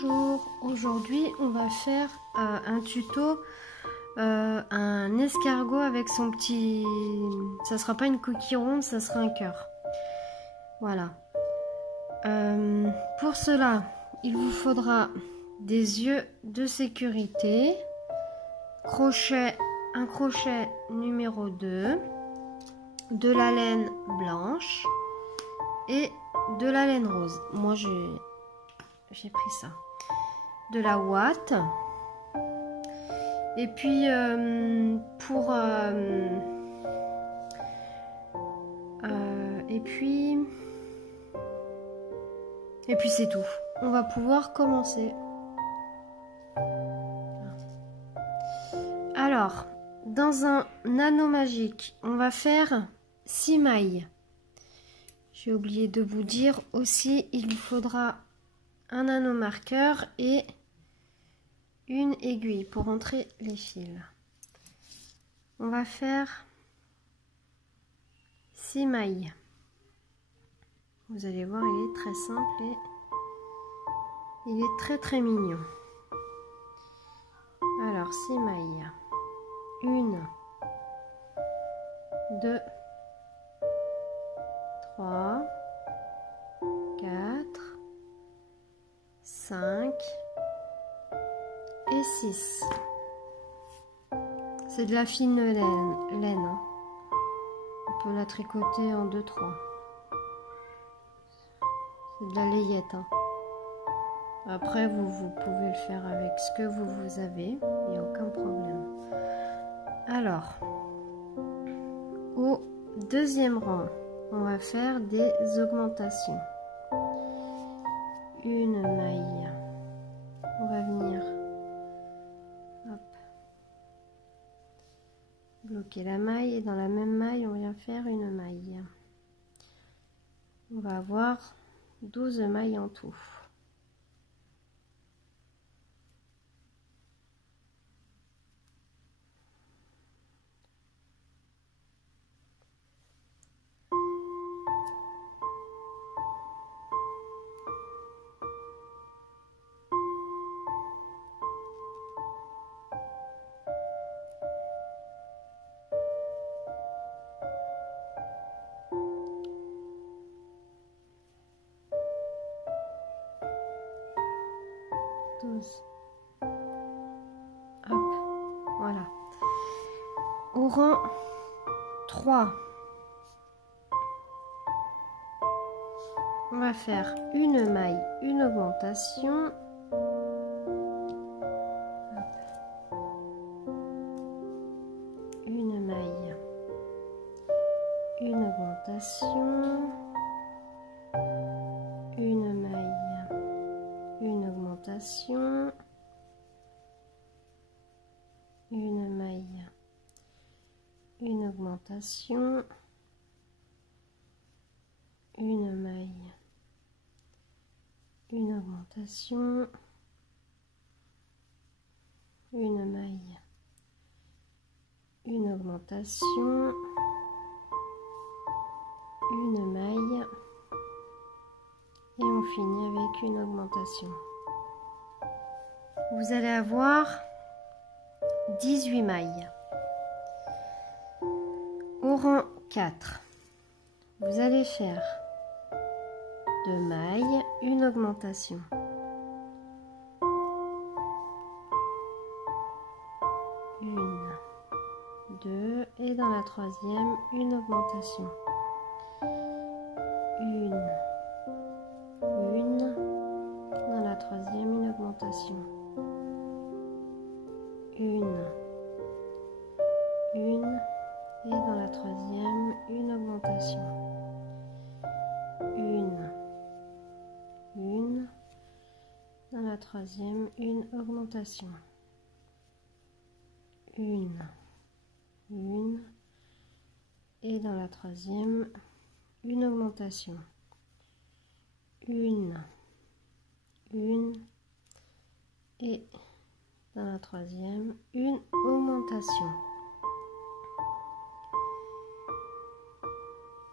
Bonjour, aujourd'hui on va faire un tuto, un escargot avec son petit... Ça sera pas une coquille ronde, ça sera un cœur. Voilà. Pour cela, il vous faudra des yeux de sécurité, un crochet numéro 2, de la laine blanche et de la laine rose. Moi j'ai pris ça. De la ouate. Et puis et puis c'est tout. On va pouvoir commencer. Alors, dans un anneau magique, on va faire 6 mailles. J'ai oublié de vous dire aussi, il faudra un anneau marqueur et une aiguille pour rentrer les fils. On va faire 6 mailles. Vous allez voir, il est très simple et il est très mignon. Alors 6 mailles. 1, 2, 3, 4, 5 et 6. C'est de la fine laine. Hein. On peut la tricoter en 2-3. C'est de la layette. Hein. Après, vous pouvez le faire avec ce que vous avez. Il n'y a aucun problème. Alors, au deuxième rang, on va faire des augmentations. Une maille. On va venir bloquer la maille et dans la même maille on vient faire une maille. On va avoir 12 mailles en tout. Hop, voilà. Au rang 3, on va faire une maille, une augmentation. Hop. Une maille, une augmentation, une maille, une augmentation, une maille, une augmentation, une maille, une augmentation, une maille, une augmentation, une maille et on finit avec une augmentation. Vous allez avoir 18 mailles. Au rang 4, vous allez faire 2 mailles, une augmentation. Une, 2 et dans la troisième, une augmentation. Une, dans la troisième, une augmentation. Une et dans la troisième une augmentation. Une dans la troisième une augmentation. Une et dans la troisième une augmentation. Une et dans la troisième une augmentation.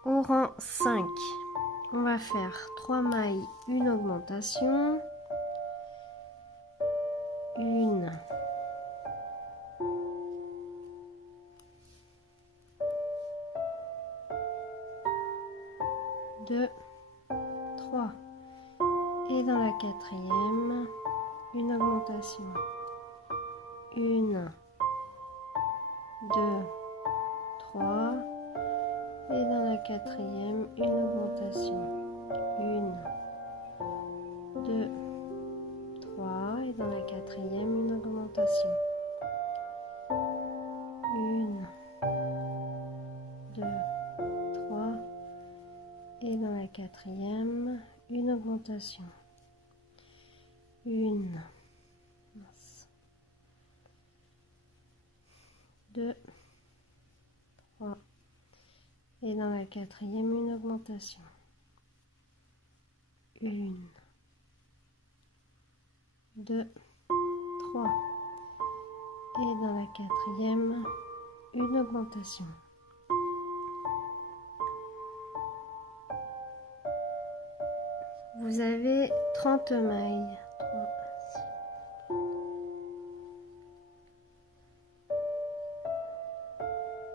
Au rang 5, on va faire 3 mailles, une augmentation, 1, 2, 3. Et dans la quatrième, une augmentation. 1, 2, 3. Et dans la quatrième, une augmentation. 1, 2, 3. Et dans la quatrième, une augmentation. 1, 2, 3. Et dans la quatrième, une augmentation. 1, 2, 3. Et dans la quatrième, une augmentation. 1, 2, 3. Et dans la quatrième, une augmentation. Vous avez 30 mailles. 3, 6.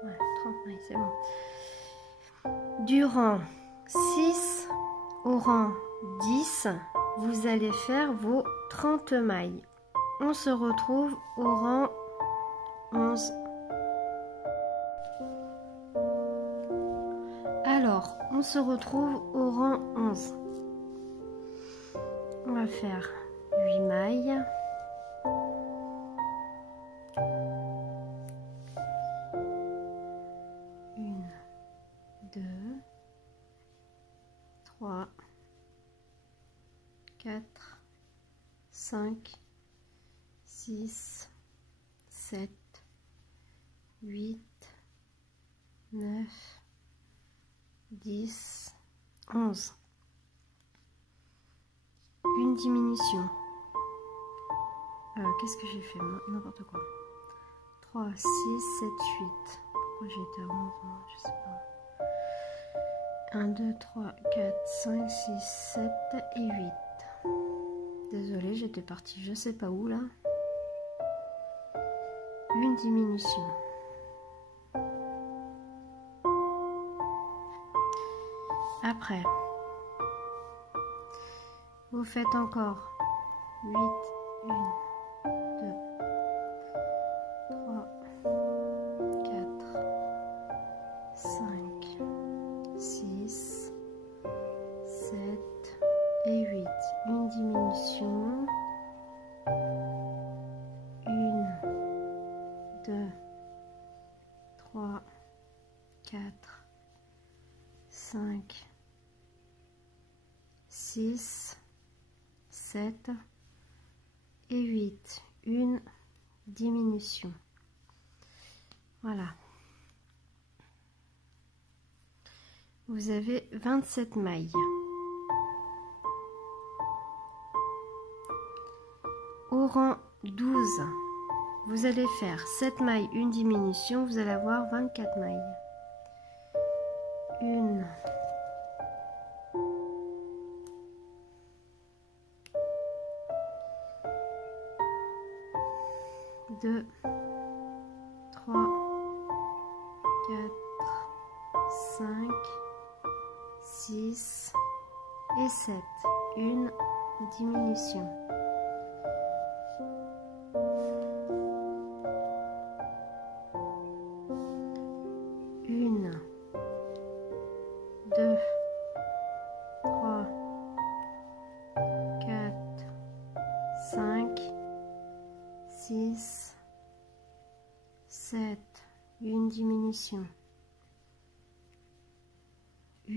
Ouais, 30 mailles, c'est bon. Du rang 6 au rang 10, vous allez faire vos 30 mailles. On se retrouve au rang 11. Alors, on se retrouve au rang 11. On va faire 8 mailles. Une, 2, 3, 4, 5, 6, 7, 8, 9, 10, 11. Une diminution. Qu'est-ce que j'ai fait? N'importe quoi. 3, 6, 7, 8. Pourquoi j'ai été à 11? Je sais pas. 1, 2, 3, 4, 5, 6, 7 et 8. Désolée, j'étais partie je sais pas où là. Une diminution. Après, vous faites encore 8, 1, 2, 3, 4, 5, 6, 7 et 8. Une diminution. 1, 2, 3, 4, 5, 6, 7 et 8. Une diminution. Voilà. Vous avez 27 mailles. Au rang 12, vous allez faire 7 mailles, une diminution, vous allez avoir 24 mailles. 1, 2, 3, 4, 5, 6 et 7. Une diminution. 1, 2, 3, 4, 5, 6, 7. Une diminution. 1,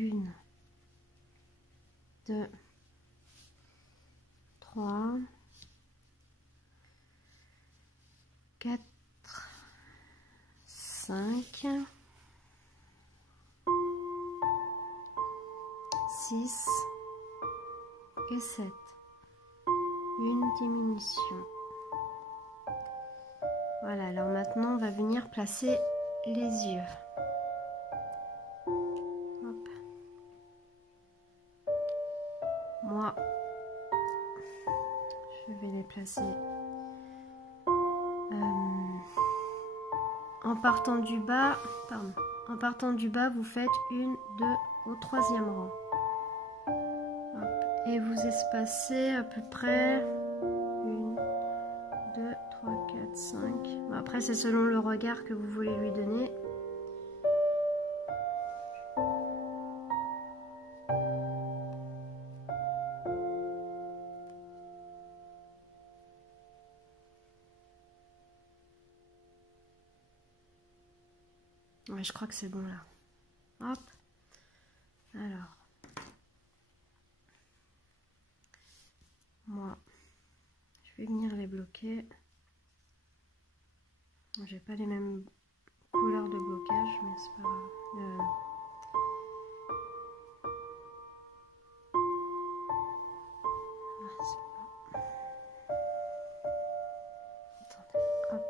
2, 3, 4, 5, 6 et 7. Une diminution. Voilà, alors maintenant on va venir placer les yeux. Hop. Moi, je vais les placer en partant du bas, vous faites 1, 2 au 3e rang. Hop. Et vous espacez à peu près 1, 2, 3, 4, 5. Bon, après, c'est selon le regard que vous voulez lui donner. Ouais, je crois que c'est bon là. Hop. Alors. Moi, je vais venir les bloquer. J'ai pas les mêmes couleurs de blocage, mais c'est pas grave. Attendez, hop.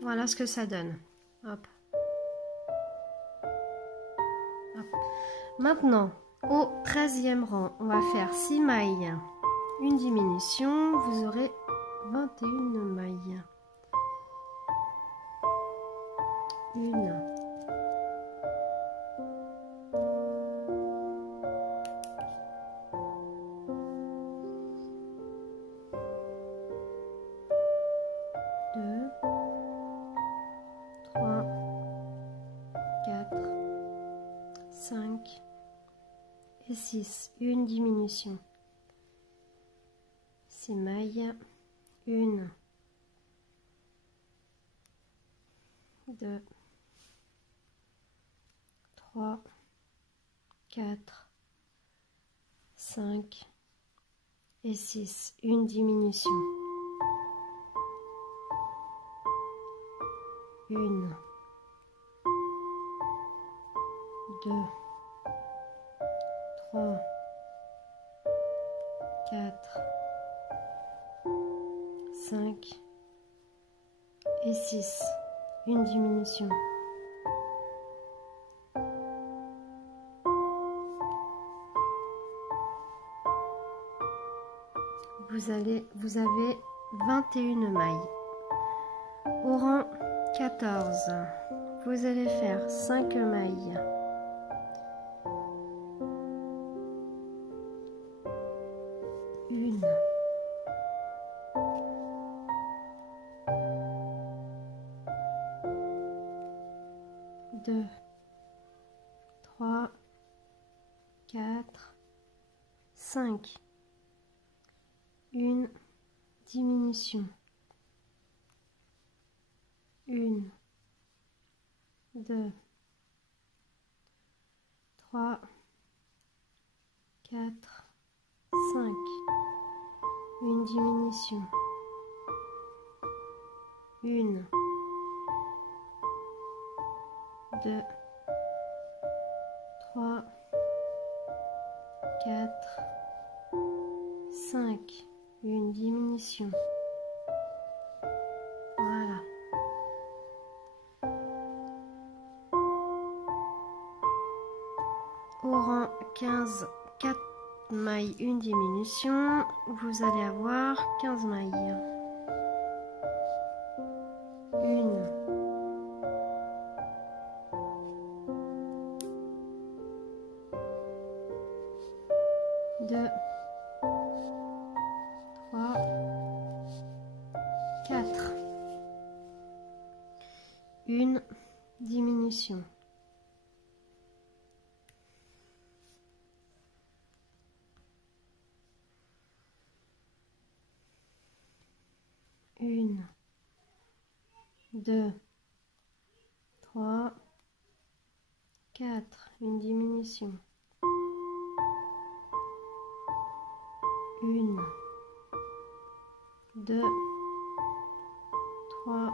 Voilà ce que ça donne. Hop. Hop. Maintenant, au 13e rang, on va faire 6 mailles, une diminution, vous aurez 21 mailles. Une. Deux. 3. 4. 5. Et 6. Une diminution. 6 mailles. 1. 2. 3, 4, 5 et 6. Une diminution. 1, 2, 3, 4, 5 et 6. Une diminution. Vous avez 21 mailles. Au rang 14, vous allez faire 5 mailles. Une. Deux. 3. 4. 5. Une diminution. 1, 2, 3, 4, 5. Une diminution. 1, 2, 3, 4, 5. Une diminution. Voilà. Au rang 15, 4 mailles, une diminution. Vous allez avoir 15 mailles. 1, 2, 3, 4. Une diminution. 1, 2, 3, 4. Une diminution. 1, 2, 3,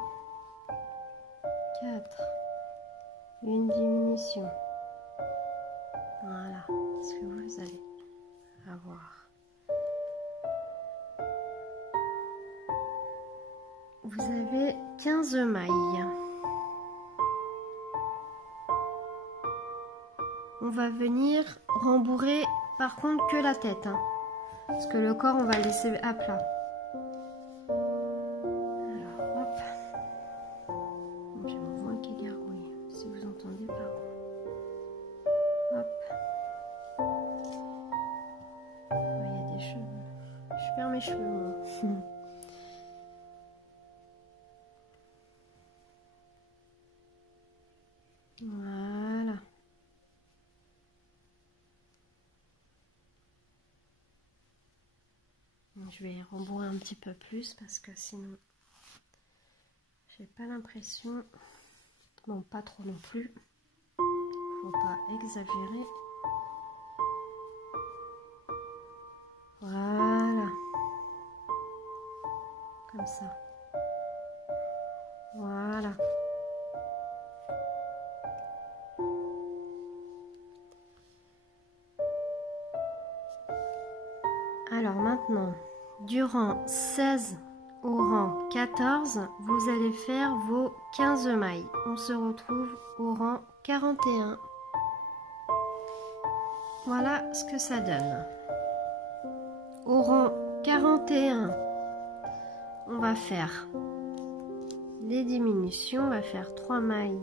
4. Une diminution. Voilà ce que vous allez avoir. Vous avez 15 mailles. On va venir rembourrer par contre que la tête. Parce que le corps, on va le laisser à plat. Alors, mes cheveux, moi. Voilà. Je vais rembourrer un petit peu plus parce que sinon j'ai pas l'impression. Bon, pas trop non plus. Faut pas exagérer. Voilà. Comme ça. Voilà. Alors maintenant, du rang 16 au rang 14, vous allez faire vos 15 mailles. On se retrouve au rang 41. Voilà ce que ça donne. Au rang 41, on va faire des diminutions. On va faire 3 mailles,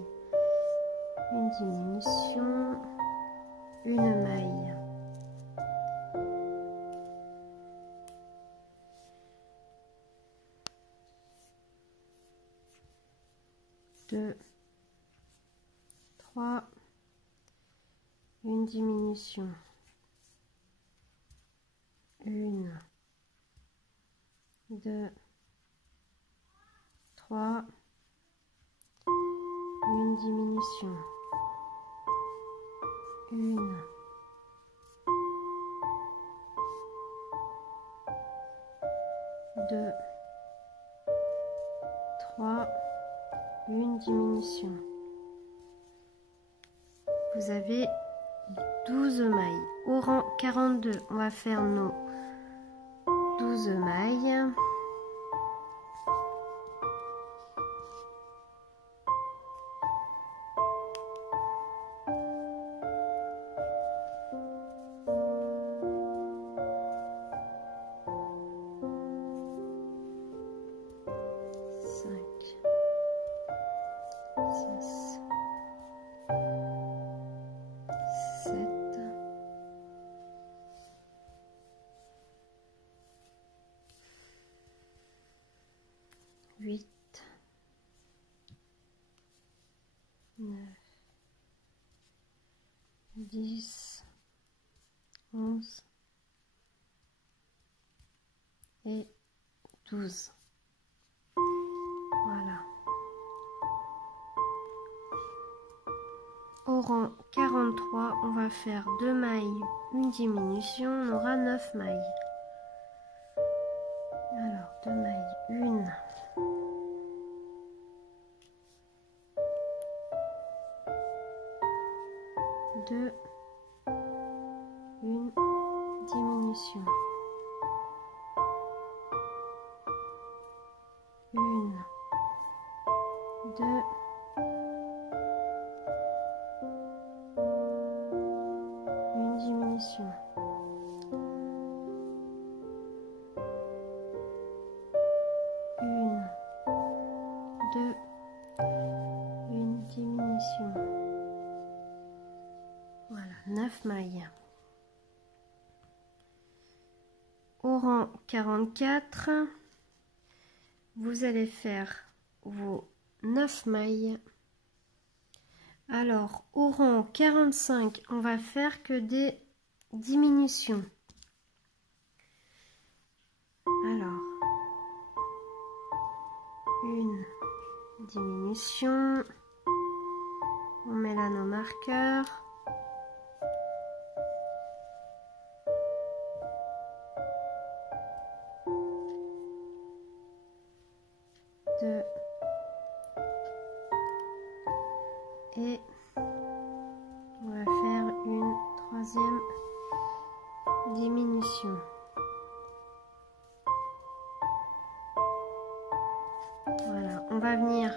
une diminution, une maille. 2, 3, une diminution, une, 2, 3, une diminution, une, 2, 3, une diminution. Vous avez 12 mailles. Au rang 42, on va faire nos 12 mailles. Huit, 9, 10, 11 et 12. Voilà. Au rang 43, on va faire 2 mailles, une diminution, on aura 9 mailles. Alors, 2 mailles, une, 2, une diminution, une, 2, une diminution, une, 2, une diminution. Voilà, 9 mailles. Au rang 44, vous allez faire vos 9 mailles. Alors, au rang 45, on va faire que des diminutions. Alors, une diminution. On met là nos marqueurs. Deux. Et on va faire une troisième diminution. Voilà, on va venir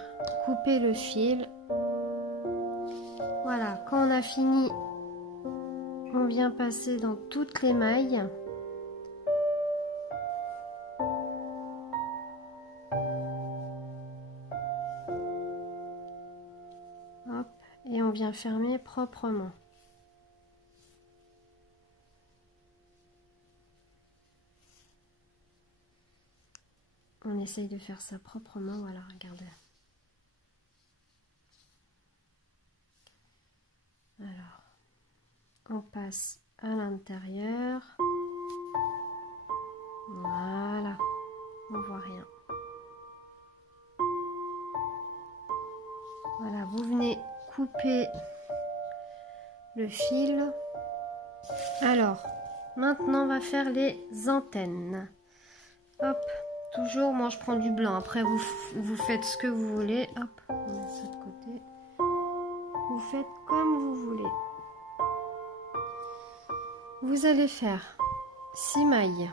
couper le fil. Voilà, quand on a fini, on vient passer dans toutes les mailles. Hop, et on vient fermer proprement. on essaye de faire ça proprement. Voilà, regardez. Alors, on passe à l'intérieur. Voilà, on voit rien. Voilà, vous venez couper le fil. Alors, maintenant on va faire les antennes. Hop, toujours, moi je prends du blanc. Après vous faites ce que vous voulez. Hop, on met ça de côté. Vous faites comme vous voulez. Vous allez faire 6 mailles.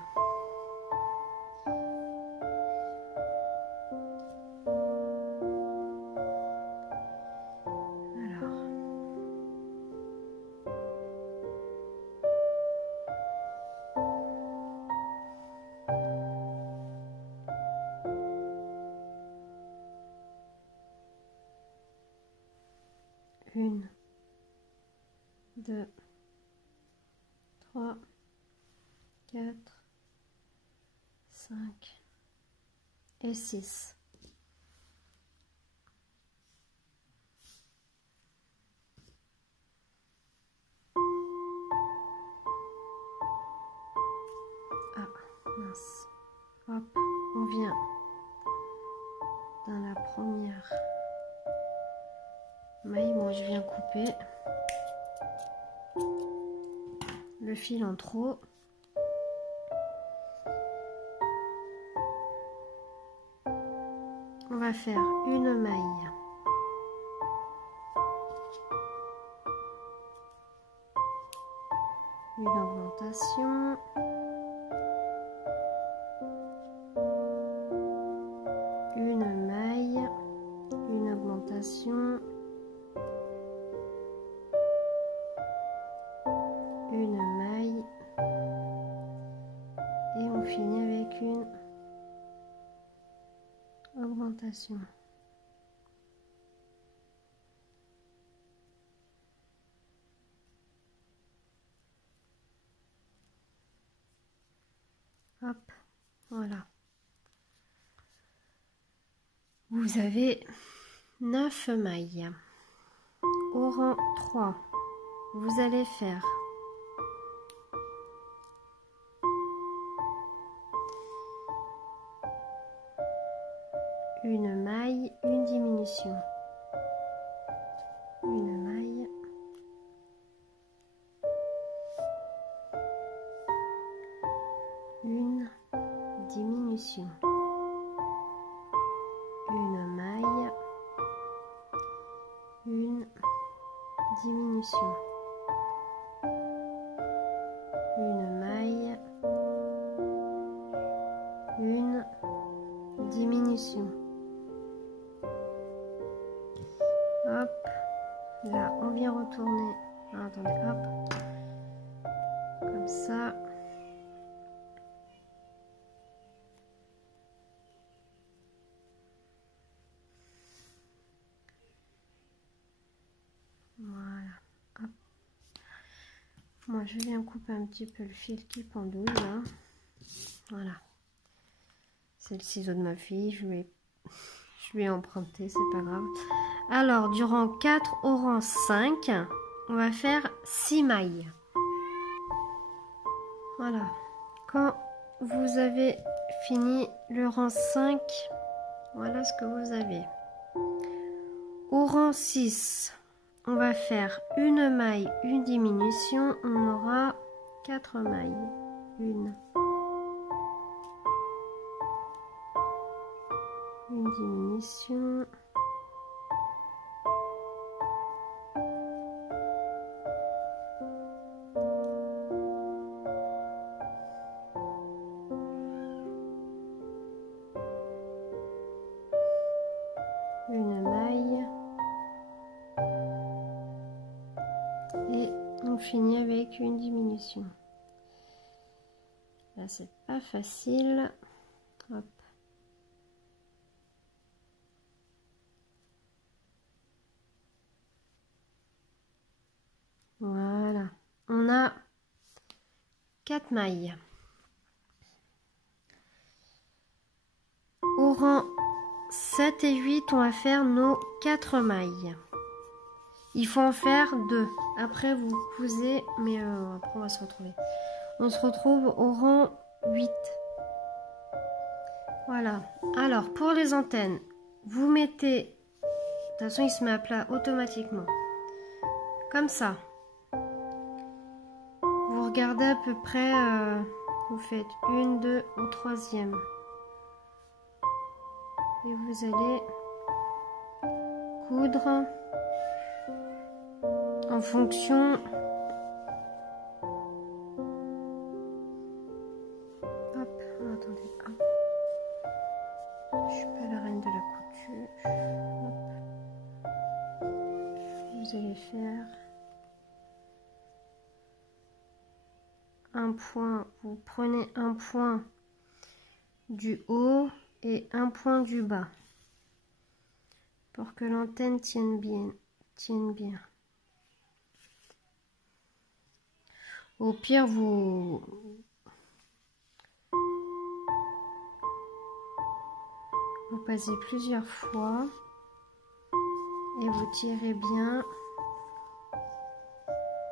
Une, 2, 3, 4, 5 et 6. Ah, mince. Hop, on vient dans la première maille. Moi, je viens couper le fil en trop. On va faire une maille, une augmentation, une maille, une augmentation, une maille et on finit avec une augmentation. Hop, voilà. Vous avez 9 mailles. Au rang 3, vous allez faire une maille, une diminution, une maille, une diminution, une maille, une diminution, une maille, une diminution. Hop, là on vient retourner. Ah, attendez, hop, comme ça. Voilà, hop. Moi je viens couper un petit peu le fil qui pendouille là. Voilà. C'est le ciseau de ma fille, je lui ai emprunté, c'est pas grave. Alors, du rang 4 au rang 5, on va faire 6 mailles. Voilà. Quand vous avez fini le rang 5, voilà ce que vous avez. Au rang 6, on va faire une maille, une diminution. On aura 4 mailles. Une diminution. Une maille. Et on finit avec une diminution. Là, c'est pas facile. Hop. Voilà, on a 4 mailles. rang 7 et 8, on va faire nos 4 mailles. Il faut en faire 2. Après, vous cousez, mais après, on va se retrouver. On se retrouve au rang 8. Voilà. Alors, pour les antennes, vous mettez... De toute façon, il se met à plat automatiquement. Comme ça. Vous regardez à peu près... vous faites 1, 2 au 3e. Et vous allez coudre en fonction hop, attendez, hop. Je suis pas la reine de la couture. Hop. Vous allez faire un point, vous prenez un point du haut et un point du bas pour que l'antenne tienne bien. Au pire, vous passez plusieurs fois et vous tirez bien.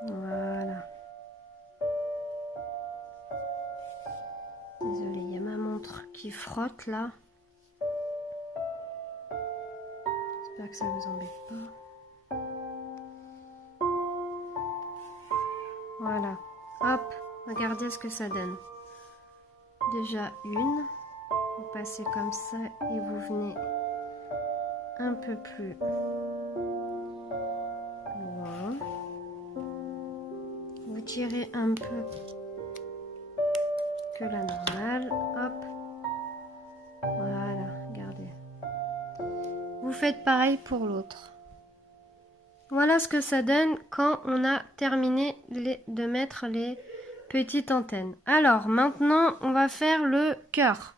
Voilà. Désolée, il y a ma montre qui frotte là. J'espère que ça vous embête pas. Voilà. Hop, regardez ce que ça donne. Déjà une. Vous passez comme ça et vous venez un peu plus loin. Vous tirez un peu que la normale. Hop. Voilà, regardez. Vous faites pareil pour l'autre. Voilà ce que ça donne quand on a terminé de mettre les petites antennes. Alors, maintenant, on va faire le cœur.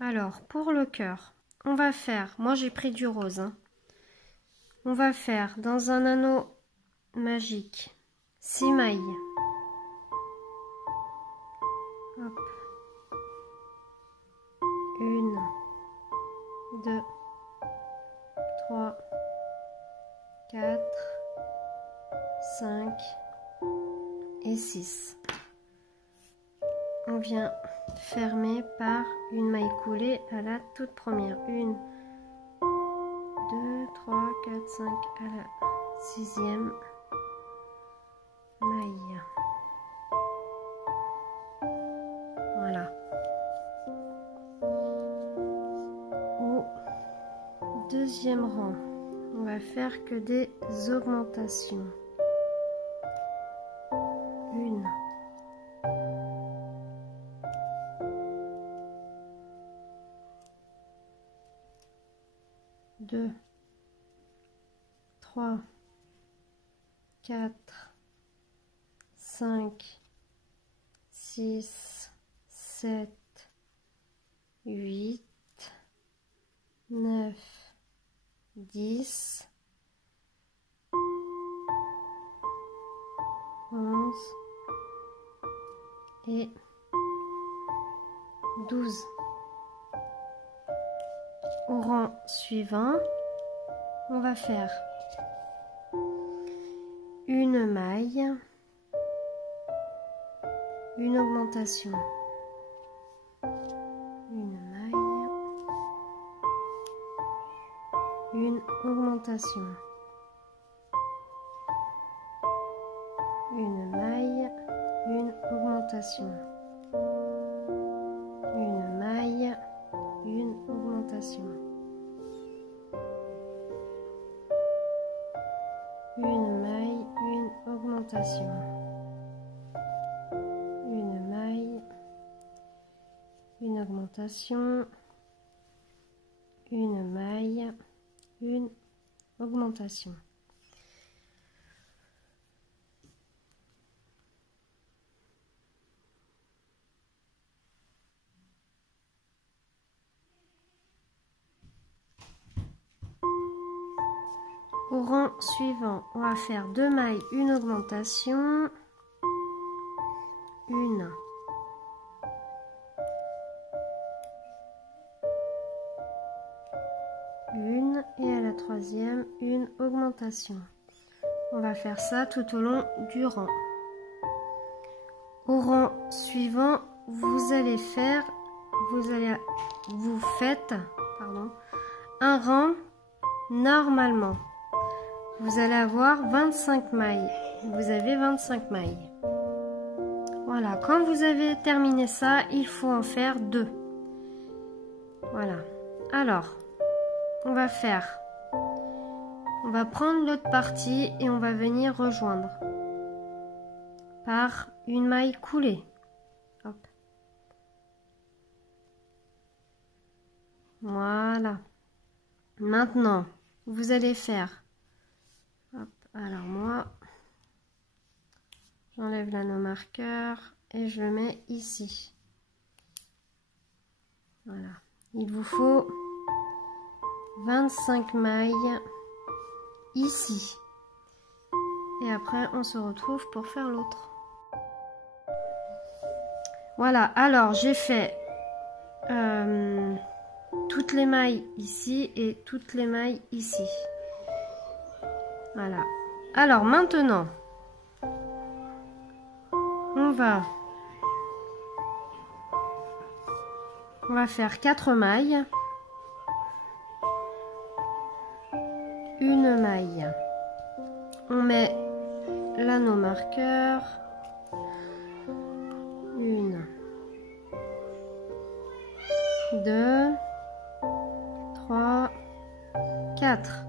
Alors, pour le cœur, on va faire... Moi, j'ai pris du rose. Hein. On va faire dans un anneau magique 6 mailles. Hop. 1, 2, 3, 4, 5 et 6. On vient fermer par une maille coulée à la toute première. 1, 2, 3, 4, 5 à la 6e maille. Voilà. Au deuxième rang, on va faire que des augmentations. 1, 2, 3, 4, 5, 6, 7, 8, 9, 10, 11 et 12. Au rang suivant, on va faire une maille, une augmentation, une maille, une augmentation, une maille, une augmentation, une maille, une augmentation, une maille, une augmentation, une maille, une augmentation, une maille, une augmentation. Au rang suivant, on va faire 2 mailles, une augmentation, une, augmentation. On va faire ça tout au long du rang. Au rang suivant, vous faites un rang normalement. Vous allez avoir 25 mailles. Vous avez 25 mailles. Voilà, quand vous avez terminé ça, il faut en faire 2. Voilà. Alors, on va prendre l'autre partie et on va venir rejoindre par une maille coulée. Hop. Voilà. Maintenant, vous allez faire. Hop. Alors moi, j'enlève l'anneau marqueur et je le mets ici. Voilà. Il vous faut 25 mailles ici. Et après, on se retrouve pour faire l'autre. Voilà. Alors, j'ai fait toutes les mailles ici et toutes les mailles ici. Voilà. Alors, maintenant, on va faire 4 mailles. Une maille. On met l'anneau marqueur. 1, 2, 3, 4.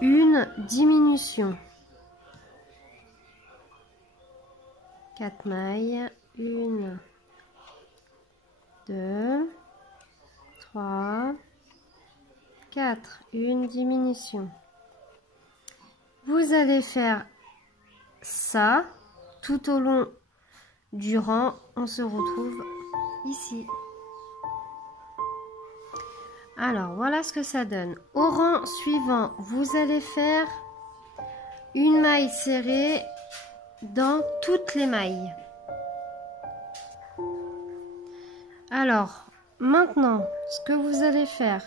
Une diminution. 4 mailles. 1, 2, 3, 4. Une diminution. Vous allez faire ça tout au long du rang. On se retrouve ici. Alors, voilà ce que ça donne. Au rang suivant, vous allez faire une maille serrée dans toutes les mailles. Alors, maintenant, ce que vous allez faire,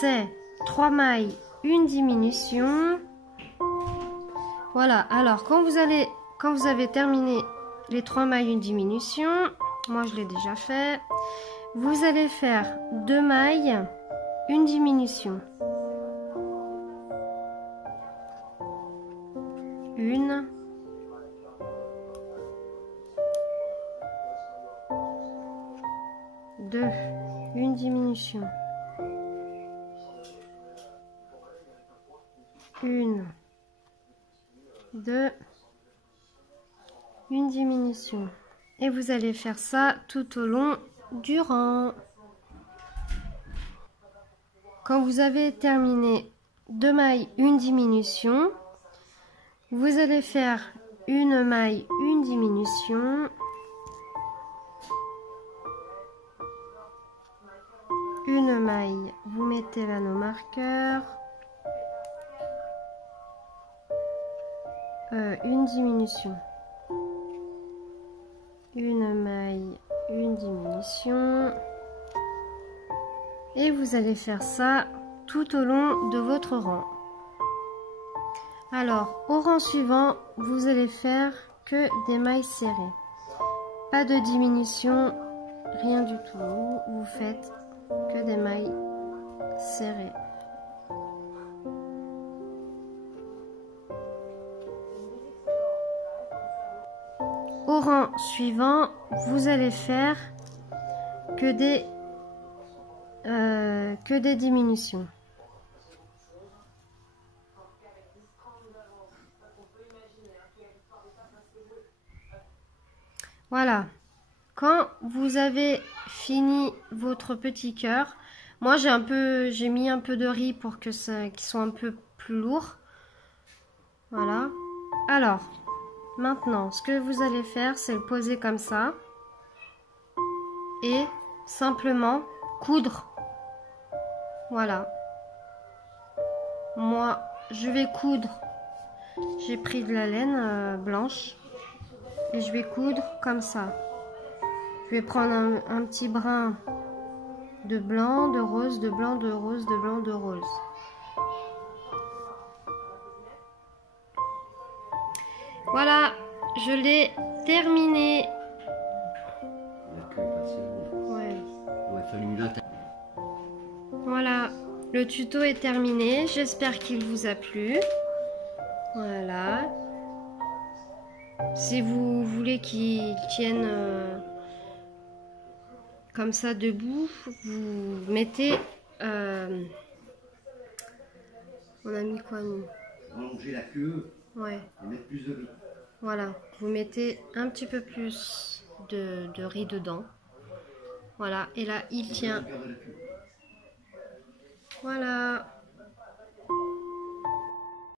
c'est 3 mailles, une diminution. Voilà, alors quand vous avez terminé les 3 mailles, une diminution, moi je l'ai déjà fait, vous allez faire 2 mailles, une diminution. 1, 2, une diminution. 1, 2, une diminution. Et vous allez faire ça tout au long du rang. Quand vous avez terminé 2 mailles, une diminution, vous allez faire une maille, une diminution. Une maille, vous mettez l'anneau marqueur. Une diminution. Une maille, une diminution. Et vous allez faire ça tout au long de votre rang. Alors, au rang suivant, vous allez faire que des mailles serrées. Pas de diminution, rien du tout. Vous faites que des mailles serrées. Au rang suivant, vous allez faire que des diminutions. Voilà. Quand vous avez fini votre petit cœur, moi j'ai mis un peu de riz pour que ça, qu'il soit un peu plus lourd. Voilà. Alors, maintenant, ce que vous allez faire, c'est le poser comme ça et simplement coudre. Voilà. Moi, je vais coudre. J'ai pris de la laine blanche et je vais coudre comme ça. Je vais prendre un petit brin de blanc, de rose, de blanc, de rose, de blanc, de rose. Voilà, je l'ai terminé. La queue est passée. Ouais. Il aurait fallu une vingtaine. Voilà, le tuto est terminé. J'espère qu'il vous a plu. Voilà. Si vous voulez qu'il tienne comme ça debout, vous mettez... on a mis quoi nous? Allonger la queue Ouais. et mettre plus de riz. Voilà, vous mettez un petit peu plus de riz dedans. Voilà, et là il tient. Voilà.